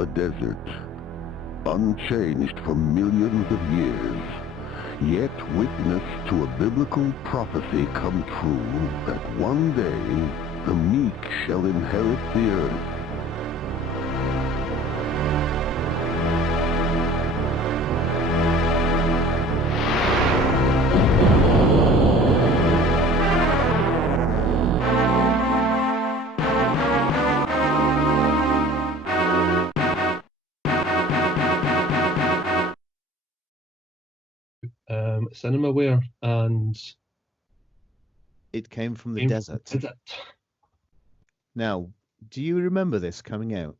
The desert, unchanged for millions of years, yet witness to a biblical prophecy come true that one day the meek shall inherit the earth. Cinemaware, and It came from the came desert. from the desert. Now, do you remember this coming out?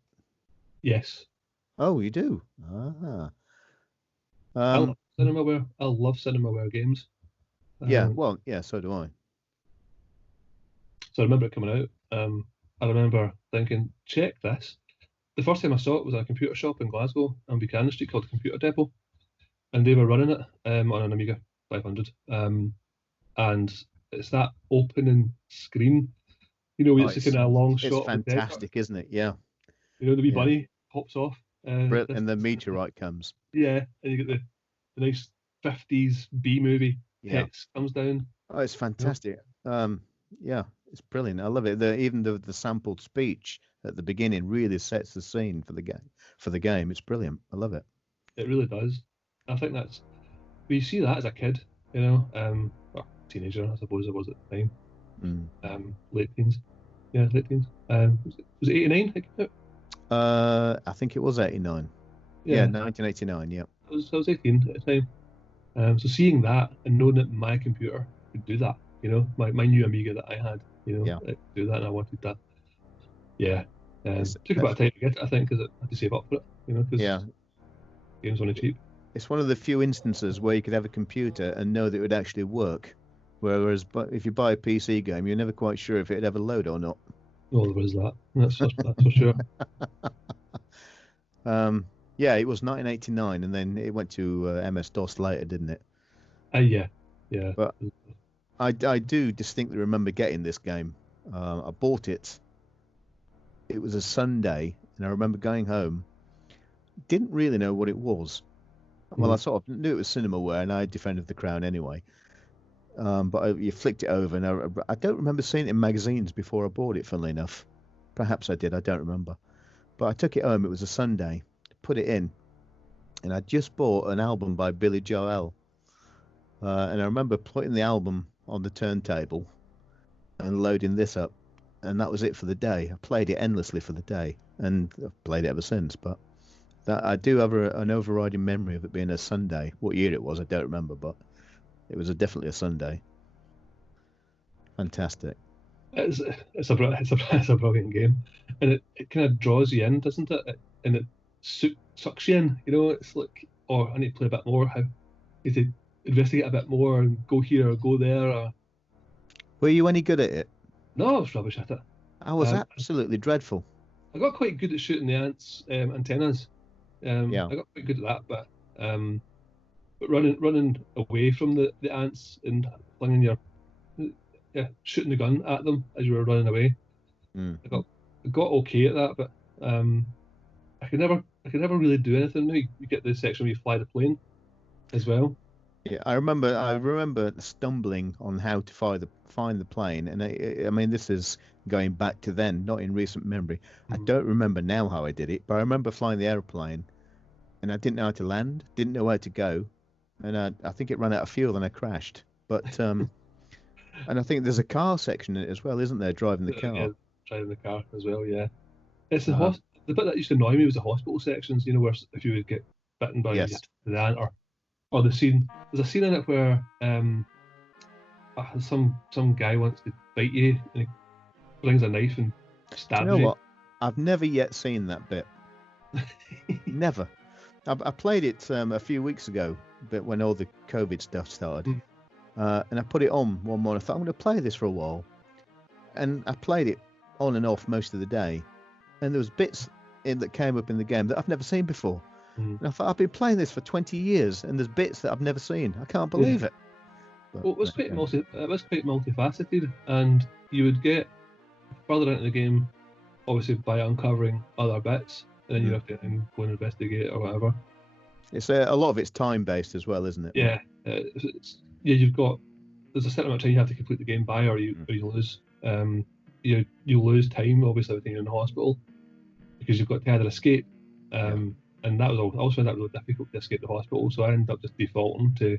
Yes. Oh, you do? Ah. I love Cinemaware. I love Cinemaware games. Yeah, well, yeah, so do I. So I remember it coming out. I remember thinking, check this. The first time I saw it was at a computer shop in Glasgow on Buchanan Street called Computer Depot, and they were running it on an Amiga 500. And it's that opening screen, it's a kind of a long shot. It's fantastic, isn't it? Yeah. The wee bunny pops off. And the meteorite comes. Yeah, and you get the nice 50s B-movie text comes down. Oh, it's fantastic. Yeah, it's brilliant. I love it. Even the sampled speech at the beginning really sets the scene for the game. It's brilliant. I love it. It really does. I think that's, you see that as a kid, or teenager, I suppose I was at the time. Late teens. Yeah, late teens. Was it 89 it came out? I think it was 89. Yeah, 1989, yeah. I was 18 at the time. So seeing that and knowing that my computer could do that, my new Amiga that I had, it could do that, and I wanted that. Yeah. It took a bit of time to get it, I think, because I had to save up for it, because games weren't cheap. It's one of the few instances where you could have a computer and know that it would actually work. Whereas if you buy a PC game, you're never quite sure if it'd ever load or not. Oh, there is that. That's for sure. Yeah, it was 1989, and then it went to MS-DOS later, didn't it? Yeah. But I do distinctly remember getting this game. I bought it. It was a Sunday, and I remember going home. Didn't really know what it was. Well, I sort of knew it was Cinemaware, and I defended the crown anyway. But you flicked it over, and I don't remember seeing it in magazines before I bought it, funnily enough. Perhaps I did, I don't remember. But I took it home, it was a Sunday, put it in, and I just bought an album by Billy Joel. And I remember putting the album on the turntable and loading this up, and that was it for the day. I played it endlessly for the day, and I've played it ever since. But I do have an overriding memory of it being a Sunday. What year it was, I don't remember, but it was definitely a Sunday. Fantastic. It's a brilliant game, and it kind of draws you in, doesn't it? And it sucks you in. It's like, I need to play a bit more. I need to investigate a bit more and go here or go there. Were you any good at it? No, I was rubbish at it. I was absolutely dreadful. I got quite good at shooting the ants' antennas. I got quite good at that, but running away from the ants and flinging shooting the gun at them as you were running away. I got okay at that, but I could never really do anything. You get the section where you fly the plane as well. Yeah, I remember stumbling on how to find the plane, and I mean, this is going back to then, not in recent memory. I don't remember now how I did it, but I remember flying the airplane, and I didn't know how to land, didn't know where to go, and I think it ran out of fuel and I crashed. But and I think there's a car section in it as well, isn't there? Driving the car. Yeah, driving the car as well. Yeah, it's the bit that used to annoy me was the hospital sections. Where if you would get bitten by the ant or the scene. There's a scene in it where some guy wants to bite you and he brings a knife and stabs you. You know what? I've never yet seen that bit. Never. I played it a few weeks ago, but when all the COVID stuff started, and I put it on one morning. I thought I'm going to play this for a while, and I played it on and off most of the day, and there was bits that came up in the game that I've never seen before. And I thought, I've been playing this for 20 years, and there's bits that I've never seen. I can't believe it. But, well, it was quite multifaceted, and you would get further into the game, obviously by uncovering other bits, and then you have to go and investigate or whatever. It's a lot of it's time based as well, isn't it? Yeah, there's a certain amount of time you have to complete the game by, or you lose. You lose time obviously when you're in the hospital because you've got to either escape. And that was I also found that really difficult to escape the hospital, so I ended up just defaulting to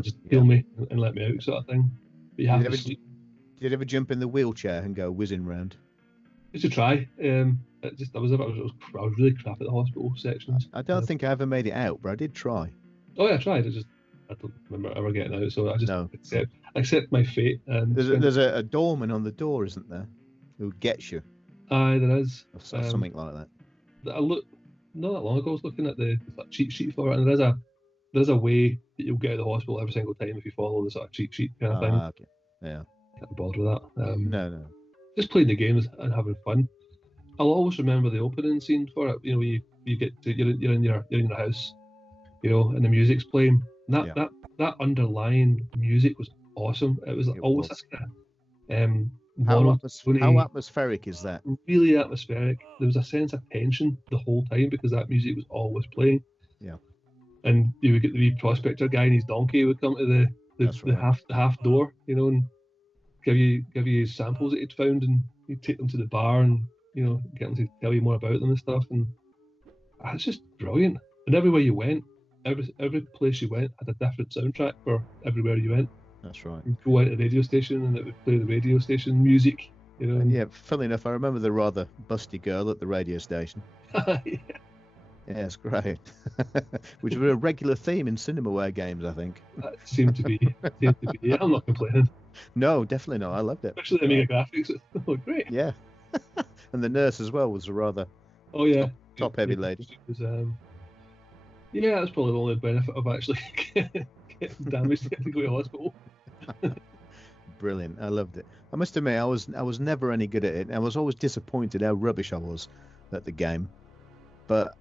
just heal me and let me out, sort of thing. But you have to sleep. Did you ever jump in the wheelchair and go whizzing round? Just to try. I was really crap at the hospital sections. I don't think I ever made it out, but I did try. Oh yeah, I tried. I don't remember ever getting out, so I just accept my fate. And there's a doorman on the door, isn't there, who gets you? Aye, there is. Something like that. Not that long ago, I was looking at the cheat sheet for it, and there's a way that you'll get out of the hospital every single time if you follow the sort of cheat sheet kind of thing. Okay. Yeah. Can't be bothered with that. No. Just playing the games and having fun. I'll always remember the opening scene for it. You know, you get to you're in your house, you know, and the music's playing. And that underlying music was awesome. It was always how atmospheric is that? Really atmospheric. There was a sense of tension the whole time because that music was always playing. Yeah. And you would get the wee prospector guy and his donkey would come to the half door, you know, and give you samples that he'd found, and you'd take them to the bar and, you know, get them to tell you more about them and stuff. And it's just brilliant. And everywhere you went, every place you went had a different soundtrack for everywhere you went. That's right. You'd go out to the radio station and it would play the radio station music, you know. And yeah, funnily enough, I remember the rather busty girl at the radio station. Yeah, it's great. Which was a regular theme in Cinemaware games, I think. That seemed to be. Yeah, I'm not complaining. No, definitely not. I loved it. Especially the Amiga graphics. Oh, great. Yeah. And the nurse as well was a rather top-heavy lady. Was, yeah, that's probably the only benefit of actually getting damaged to go to the hospital. Brilliant. I loved it. I must admit, I was never any good at it. I was always disappointed how rubbish I was at the game. But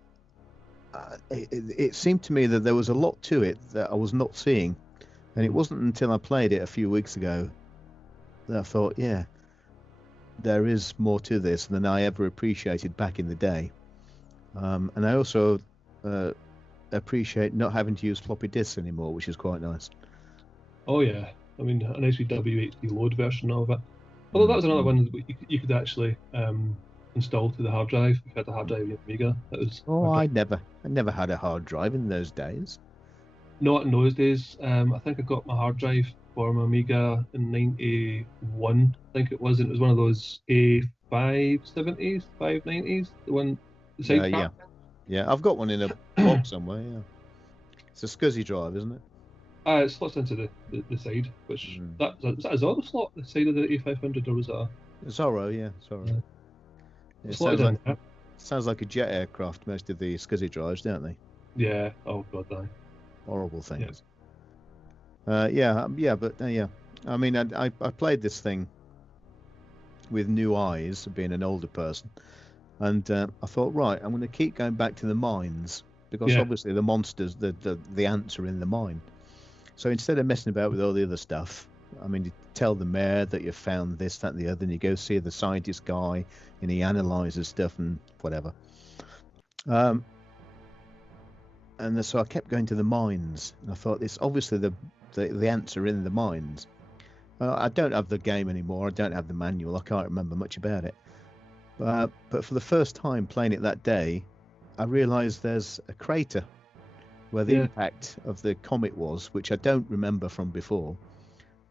it seemed to me that there was a lot to it that I was not seeing. And it wasn't until I played it a few weeks ago that I thought, yeah, there is more to this than I ever appreciated back in the day. And I also appreciate not having to use floppy disks anymore, which is quite nice. Oh yeah, I mean, a nice wee WHD load version of it. Although that was another one that you could actually install to the hard drive. If you had the hard drive in your Amiga, that was. Oh, I never had a hard drive in those days. Not in those days. I think I got my hard drive for my Amiga in '91. I think it was, and it was one of those A570s, 590s, the side. Yeah, I've got one in a box somewhere. Yeah, it's a SCSI drive, isn't it? It slots into the side, which is that a Zorro slot, the side of the A500, or was that a Zorro? Yeah, Zorro. Yeah. It sounds like a jet aircraft. Most of the SCSI drives, don't they? Yeah. Oh god, no. Horrible things. Yeah. I mean, I played this thing with new eyes, being an older person, and I thought, right, I'm going to keep going back to the mines because obviously the monsters, the ants are in the mine. So instead of messing about with all the other stuff, I mean, you tell the mayor that you found this, that, and the other, and you go see the scientist guy, and he analyzes stuff and whatever. And so I kept going to the mines, and I thought, it's obviously the ants are in the mines. I don't have the game anymore. I don't have the manual. I can't remember much about it. But for the first time playing it that day, I realised there's a crater where the impact of the comet was, which I don't remember from before,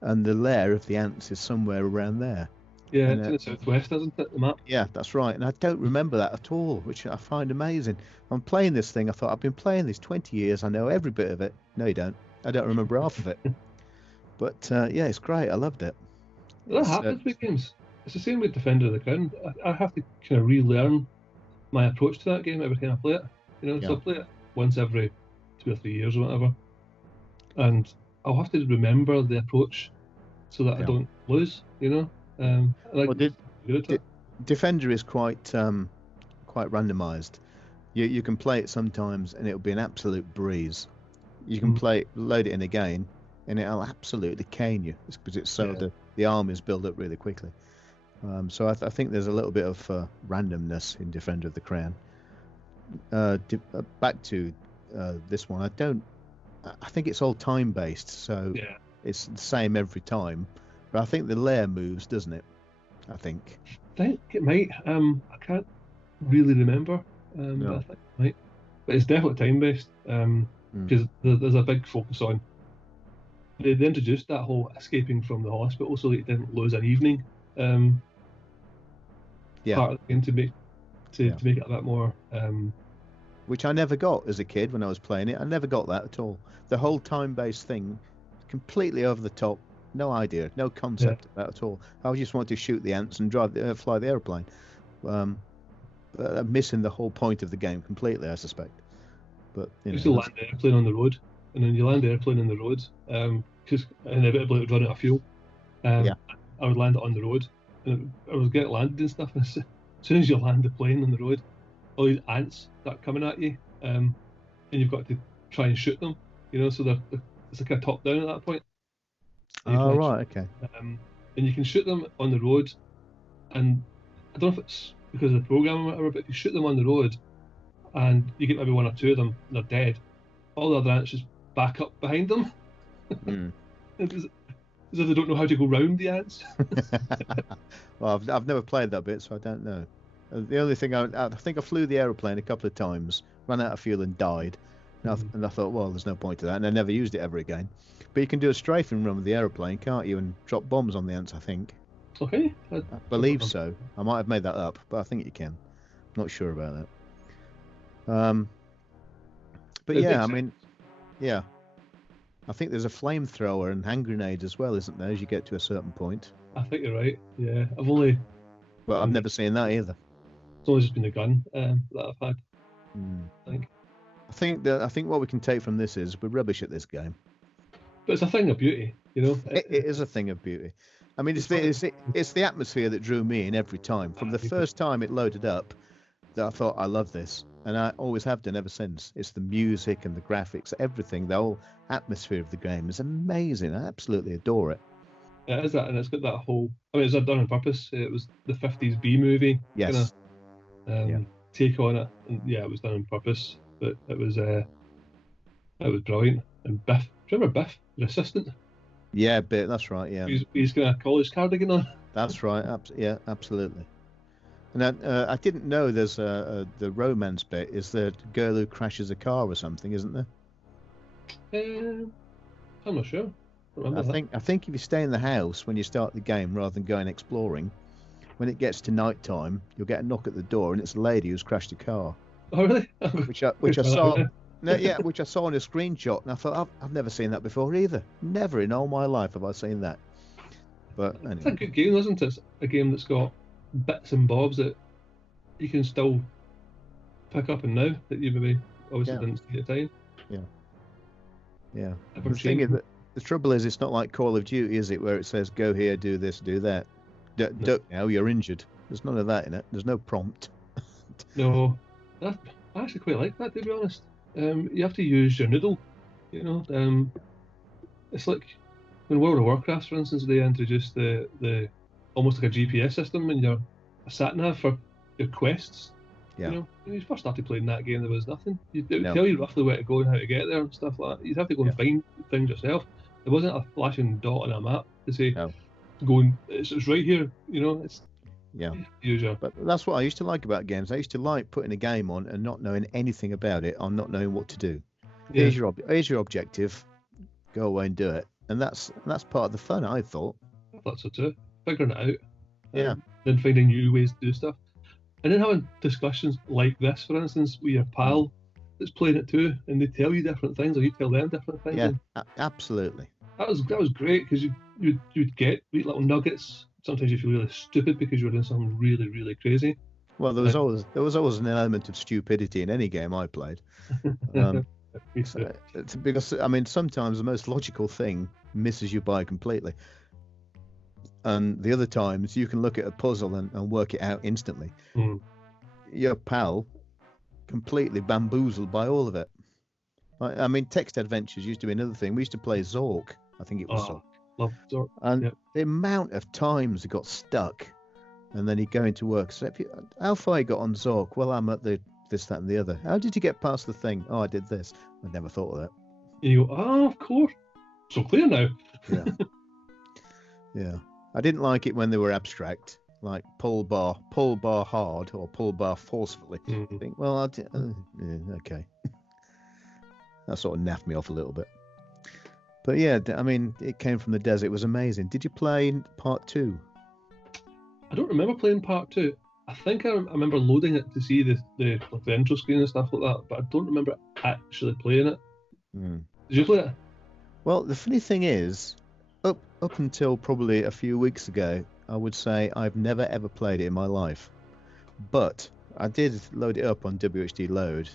and the lair of the ants is somewhere around there. Yeah, it's in the southwest, isn't it, the map? Yeah, that's right, and I don't remember that at all, which I find amazing. I'm playing this thing, I thought, I've been playing this 20 years, I know every bit of it. No, you don't. I don't remember half of it. But, yeah, it's great, I loved it. That happens with games. It's the same with Defender of the Crown. I have to kind of relearn my approach to that game every time I play it. You know, so I play it once every 2 or 3 years or whatever, and I'll have to remember the approach so that I don't lose. You know, Defender is quite randomized. You can play it sometimes and it'll be an absolute breeze. You can load it in again, and it'll absolutely cane you because it's so the armies build up really quickly. So I think there's a little bit of randomness in Defender of the Crown. back to this one. I think it's all time based, so Yeah. it's the same every time. But I think the layer moves, doesn't it? I think. I think it might. I can't really remember. But I think it might. But it's definitely time based. Because there's a big focus on. They introduced that whole escaping from the hospital so that you didn't lose an evening. Part of the game to make it a bit more. Which I never got as a kid when I was playing it. I never got that at all. The whole time-based thing, completely over the top. No idea, no concept of that at all. I just wanted to shoot the ants and fly the airplane. But I'm missing the whole point of the game completely, I suspect. But you used to land the airplane on the road, and then you land the airplane on the road, because inevitably it would run out of fuel. I would land it on the road, and I was getting landed and stuff. And as soon as you land the plane on the road, all these ants start coming at you, and you've got to try and shoot them. So it's like a top down at that point. Oh, right, okay. And you can shoot them on the road, and I don't know if it's because of the program or whatever, but if you shoot them on the road, and you get maybe one or two of them, and they're dead, all the other ants just back up behind them. As if they don't know how to go round the ants. Well, I've never played that bit, so I don't know. The only thing I think I flew the aeroplane a couple of times, ran out of fuel and died. And I thought, well, there's no point to that, and I never used it ever again. But you can do a strafing run with the aeroplane, can't you, and drop bombs on the ants, I think. Okay. I believe so. I might have made that up, but I think you can. I'm not sure about that. But yeah, I mean, yeah. I think there's a flamethrower and hand grenades as well, isn't there, as you get to a certain point? I think you're right, yeah. But I've never seen that either. It's always just been a gun that I've had, I think. I think what we can take from this is we're rubbish at this game. But it's a thing of beauty, It is a thing of beauty. I mean, it's the atmosphere that drew me in every time. From the first time it loaded up, that I thought, I love this. And I always have done ever since. It's the music and the graphics, everything. The whole atmosphere of the game is amazing. I absolutely adore it. It is that, and it's got that whole. I mean, it's done on purpose. It was the 50s B movie yes. Take on it, and yeah, it was done on purpose. But it was brilliant. And Biff, do you remember Biff, the assistant? Yeah, that's right. Yeah, he's got a college cardigan on. That's right. Yeah, absolutely. And I didn't know there's the romance bit. Is the girl who crashes a car or something, isn't there? I'm not sure. I think if you stay in the house when you start the game rather than going exploring, when it gets to night time, you'll get a knock at the door and it's a lady who's crashed a car. Oh really? Which I saw. Which I saw in a screenshot, and I thought I've never seen that before either. Never in all my life have I seen that. But anyway. It's a good game, isn't it? It's a game that's got bits and bobs that you can still pick up and now that you maybe obviously didn't see at the time. Yeah. The thing is, the trouble is, it's not like Call of Duty, is it, where it says go here, do this, do that. Duck now, you're injured. There's none of that in it. There's no prompt. No, I actually quite like that, to be honest. You have to use your noodle, it's like in World of Warcraft, for instance, they introduced the almost like a GPS system in your sat nav for your quests. When you first started playing that game, there was nothing. It would tell you roughly where to go and how to get there and stuff like that. You'd have to go and find things yourself. There wasn't a flashing dot on a map to say, it's right here. It's usual. But that's what I used to like about games. I used to like putting a game on and not knowing anything about it, or not knowing what to do. Here's your objective. Go away and do it. And that's part of the fun, I thought. I thought so too. Figuring it out. Then finding new ways to do stuff. And then having discussions like this, for instance, with your pal that's playing it too, and they tell you different things, or you tell them different things. Yeah, absolutely. That was great, because you'd get little nuggets. Sometimes you feel really stupid because you're doing something really, really crazy. Well, there was always an element of stupidity in any game I played. Because I mean, sometimes the most logical thing misses you by completely, and the other times you can look at a puzzle and work it out instantly. Your pal completely bamboozled by all of it. I mean, text adventures used to be another thing. We used to play Zork. I think it was Zork. Love Zork. And the amount of times he got stuck, and then he'd go into work. So how far he got on Zork? Well, I'm at the this, that, and the other. How did you get past the thing? Oh, I did this. I never thought of that. And you go, oh, of course. So clear now. Yeah. Yeah. I didn't like it when they were abstract, like pull bar hard or pull bar forcefully. I think, well, okay. That sort of naffed me off a little bit. But yeah, I mean, it came from the desert. It was amazing. Did you play part 2? I don't remember playing part 2. I think I remember loading it to see the intro screen and stuff like that, but I don't remember actually playing it. Did you play it? Well, the funny thing is, up until probably a few weeks ago, I would say I've never ever played it in my life. But I did load it up on WHD Load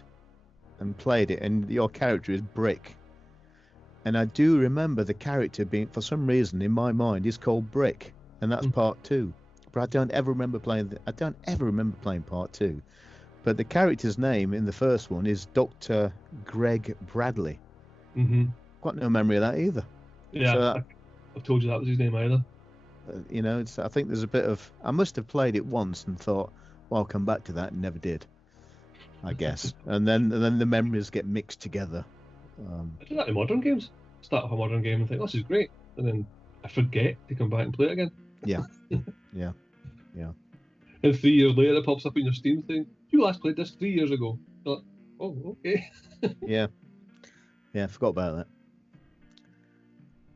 and played it, and your character is Brick. And I do remember the character being, for some reason, in my mind, is called Brick, and that's part 2. But I don't ever remember playing part 2. But the character's name in the first one is Dr. Greg Bradley. Got no memory of that either. Yeah, so I've told you that was his name either. You know, I think there's a bit of... I must have played it once and thought, well, I'll come back to that, and never did, I guess. and then the memories get mixed together. I do that in modern games. Start off a modern game and think, oh, this is great. And then I forget to come back and play it again. Yeah. Yeah. And 3 years later, it pops up in your Steam thing. You last played this 3 years ago. You're like, oh, okay. Yeah, I forgot about that.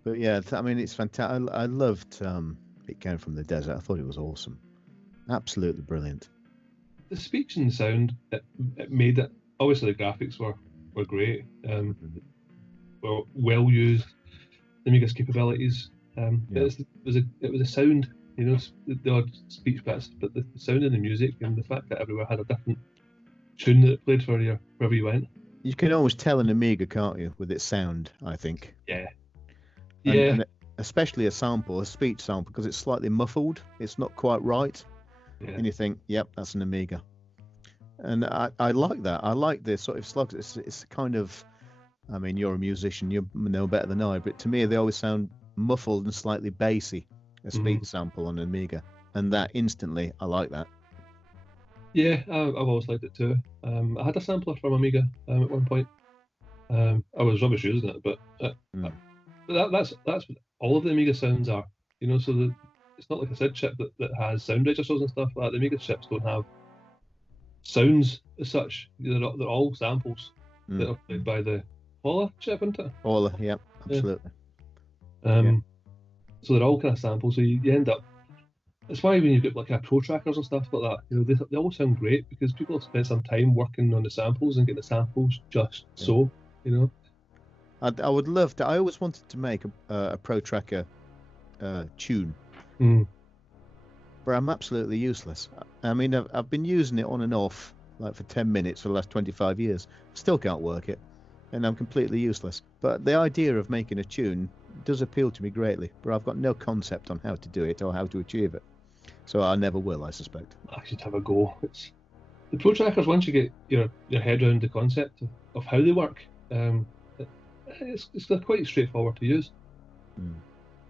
But yeah, I mean, it's fantastic. I loved It Came from the Desert. I thought it was awesome. Absolutely brilliant. The speech and sound, it made it... Obviously, the graphics were great. Were well used. The Amiga's capabilities. It was a sound, you know, the odd speech bits, but the sound of the music and the fact that everywhere had a different tune that it played for you wherever you went. You can always tell an Amiga, can't you, with its sound, I think. Yeah. And especially a speech sample, because it's slightly muffled. It's not quite right. Yeah. And you think, yep, that's an Amiga. And I like that. I like this sort of slugs. It's kind of, I mean, you're a musician, you know better than I, but to me, they always sound muffled and slightly bassy, a speech sample on an Amiga. And that instantly, I like that. Yeah, I've always liked it too. I had a sampler from Amiga at one point. I was rubbish using it, but that's what all of the Amiga sounds are. You know, so it's not like a SID chip that has sound registers and stuff like that. The Amiga chips don't have sounds as such. They're all samples that are played by the Ola chip, isn't it? Ola, yeah, absolutely. So they're all kind of samples. So you end up. It's why when you get like pro trackers and stuff like that, you know, they all sound great because people have spent some time working on the samples and getting the samples just so, you know. I would love to. I always wanted to make a pro tracker tune, but I'm absolutely useless. I mean, I've been using it on and off like for 10 minutes for the last 25 years. Still can't work it, and I'm completely useless. But the idea of making a tune does appeal to me greatly, but I've got no concept on how to do it or how to achieve it. So I never will, I suspect. I should have a go. It's the pro trackers. Once you get your head around the concept of how they work, it's quite straightforward to use.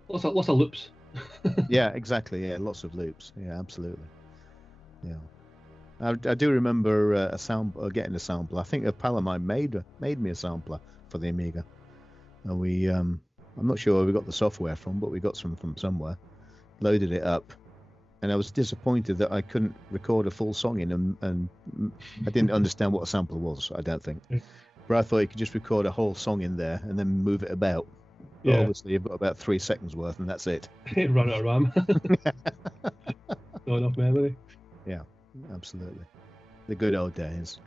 Lots of loops. Yeah, exactly. Yeah, lots of loops. Yeah, absolutely. Yeah, I do remember getting a sampler. I think a pal of mine made me a sampler for the Amiga, and we I'm not sure where we got the software from, but we got some from somewhere. Loaded it up. And I was disappointed that I couldn't record a full song in them, and I didn't understand what a sampler was, I don't think. But I thought you could just record a whole song in there and then move it about. But obviously, you've got about 3 seconds worth, and that's it. Run out of RAM. Not enough memory. Yeah, absolutely. The good old days.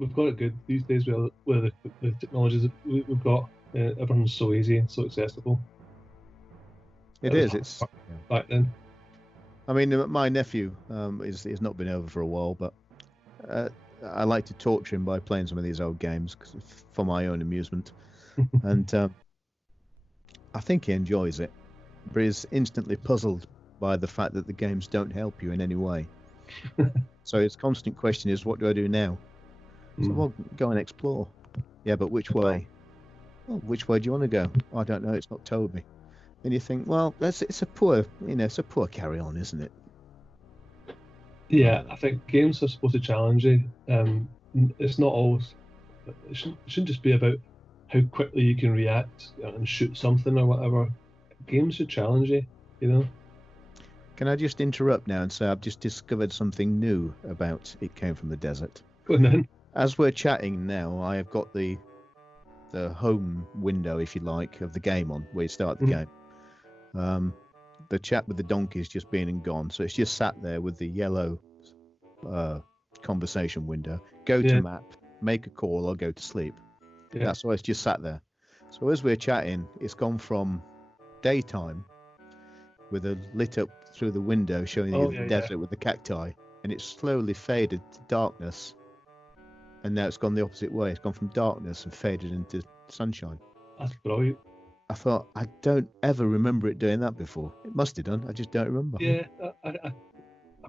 We've got it good these days where the technologies that we've got. Everything's so easy and so accessible. It is. It's back then. I mean, my nephew has not been over for a while, but I like to torture him by playing some of these old games for my own amusement, and I think he enjoys it, but he's instantly puzzled by the fact that the games don't help you in any way. So his constant question is, "What do I do now?" So, well, go and explore. Yeah, but which way? Well, which way do you want to go? I don't know. It's not told me. And you think, well, it's a poor carry on, isn't it? Yeah, I think games are supposed to challenge you. It's not always. It shouldn't just be about how quickly you can react and shoot something or whatever. Games should challenge you, you know? Can I just interrupt now and say I've just discovered something new about It Came from the Desert? Go on then. As we're chatting now, I have got the home window, if you like, of the game on, where you start the game. The chap with the donkey's just been and gone, so it's just sat there with the yellow conversation window. Go to map, make a call, or go to sleep. Yeah. That's why it's just sat there. So as we're chatting, it's gone from daytime with a lit up through the window showing the desert with the cacti, and it's slowly faded to darkness. And now it's gone the opposite way. It's gone from darkness and faded into sunshine. That's brilliant. I thought, I don't ever remember it doing that before. It must have done. I just don't remember. Yeah, I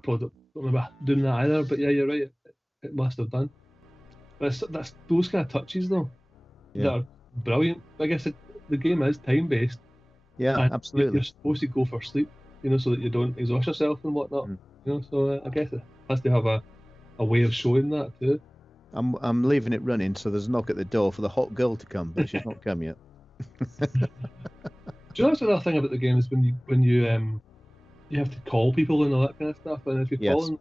probably don't remember doing that either. But yeah, you're right. It must have done. But that's those kind of touches though that are brilliant. I guess the game is time based. Yeah, absolutely. You're supposed to go for sleep, so that you don't exhaust yourself and whatnot. So I guess it has to have a way of showing that too. I'm leaving it running, so there's a knock at the door for the hot girl to come, but she's not come yet. Do you know that's another thing about the game is when you have to call people and all that kind of stuff, and if you're calling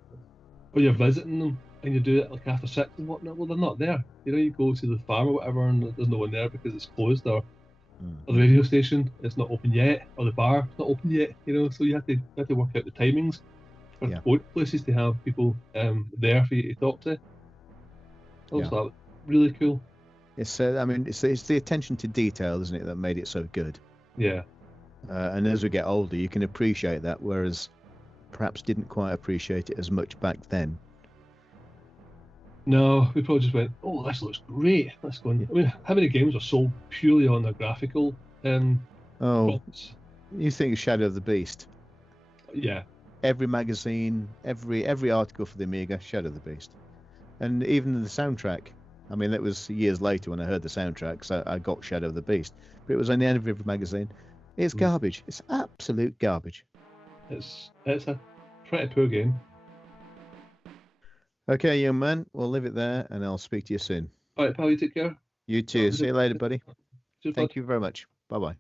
or you're visiting them and you do it like after 6 and whatnot, well, they're not there. You go to the farm or whatever, and there's no one there because it's closed, or the radio station it's not open yet, or the bar it's not open yet. So you have to work out the timings for both places to have people there for you to talk to. That was really cool. It's it's the attention to detail, isn't it, that made it so good. Yeah. And as we get older, you can appreciate that, whereas perhaps didn't quite appreciate it as much back then. No, we probably just went, oh, this looks great. Let's go. I mean, how many games are sold purely on their graphical prompts? You think of Shadow of the Beast? Yeah. Every magazine, every article for the Amiga, Shadow of the Beast. And even the soundtrack. I mean, that was years later when I heard the soundtrack, so I got Shadow of the Beast. But it was on the end of every magazine. It's garbage. It's absolute garbage. It's a pretty poor game. Okay, young man, we'll leave it there, and I'll speak to you soon. All right, pal, you take care. You too. See you later, buddy. Cheers, Thank you very much. Bye-bye.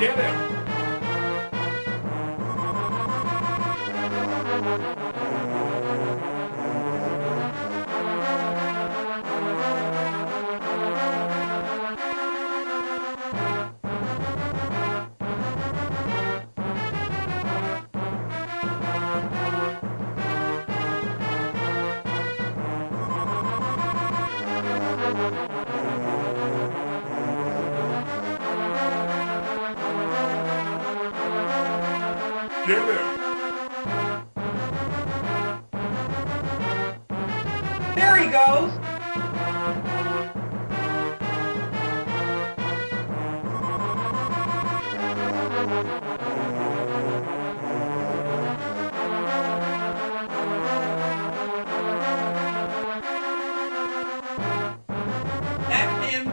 Get him! Get him! There he goes! That's him!